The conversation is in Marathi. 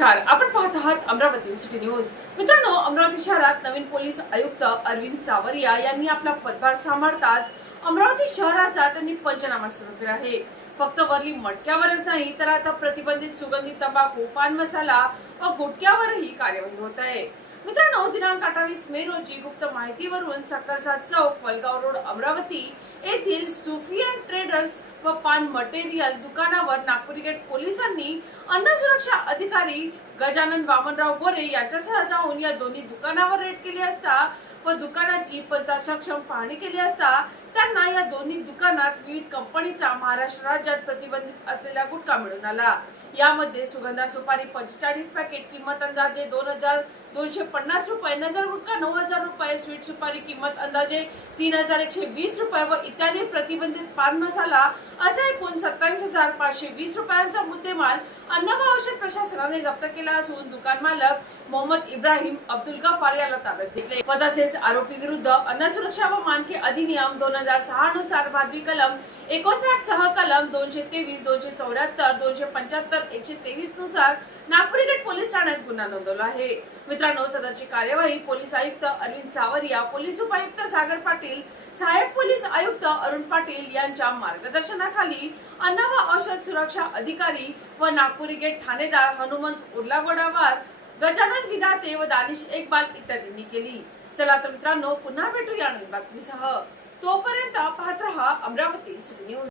नमस्कार. आपण पाहत आहात अमरावती सिटी न्यूज मित्रांनो अमरावती शहरात नवीन पोलीस आयुक्त अरविंद सावरिया यांनी आपला पदभार सांभाळताच अमरावती शहराचा त्यांनी पंचनामा सुरू केला आहे. फक्त वरली मटक्यावरच नाही तर आता प्रतिबंधित सुगंधी तंबाखू पान मसाला व गुटक्यावरही कार्यवाही होत आहे. मित्रांनो दिनांक अठ्ठावीस मे रोजी गुप्त माहितीवरून सक्करसाद चौक वलगाव रोड अमरावती येथील सुफियन ट्रेडर्स व पान मटेरियल दुकानावर नागपूर गेट पोलिसांनी अन्न सुरक्षा अधिकारी गजानन वामनराव गोरे यांच्यासह जाऊन या दोन्ही दुकानावर रेड केली असता व दुकानाची पंचासक्षम पाहणी केली असता त्यांना या दोन्ही दुकानात विविध कंपनीचा महाराष्ट्र राज्यात प्रतिबंधित असलेला गुटखा मिळून आला. यामध्ये सुगंधा सुपारी पंचेचाळीस पॅकेट किंमत अंदाजे दोन हजार दोनशे पन्नास रुपये नजर गुटखा नऊ हजार रुपये स्वीट सुपारी किंमत अंदाजे तीन हजार एकशे वीस रुपये व इत्यादी प्रतिबंधित पान मसाला. असा एकूण सत्तावीस हजार पाचशे वीस रुपयांचा मुद्देमाल अन्न व औषध प्रशासनाने जप्त केला असून दुकान मालक मोहम्मद इब्राहिम अब्दुल गफार याला ताब्यात घेतले. व तसेच आरोपी विरुद्ध अन्न सुरक्षा व मानके अधिनियम दोन हजार सहा नुसार भादवी कलम एकोणसाठ सह कलम दोनशे तेवीस दोनशे चौऱ्याहत्तर दोनशे पंच्याहत्तर एकशे तेवीसनुसार नागपूर गेट पोलीस ठाण्यात गुन्हा नोंदवला आहे. मित्रांनो सदरची कार्यवाही पोलीस आयुक्त अरविंद सावरिया पोलीस उपायुक्त सागर पाटील सहाय्यक पोलीस आयुक्त अरुण पाटील यांच्या मार्गदर्शनाखाली अन्न व औषध सुरक्षा अधिकारी व नागपुरी गेट ठाणेदार हनुमंत उर्लागोडावार गजानन विधाते व दानिश एकबाल इत्यादींनी केली. चला तर मित्रांनो पुन्हा भेटू या बातमीसह. तोपर्यंत पाहत रहा अमरावती सिटी न्यूज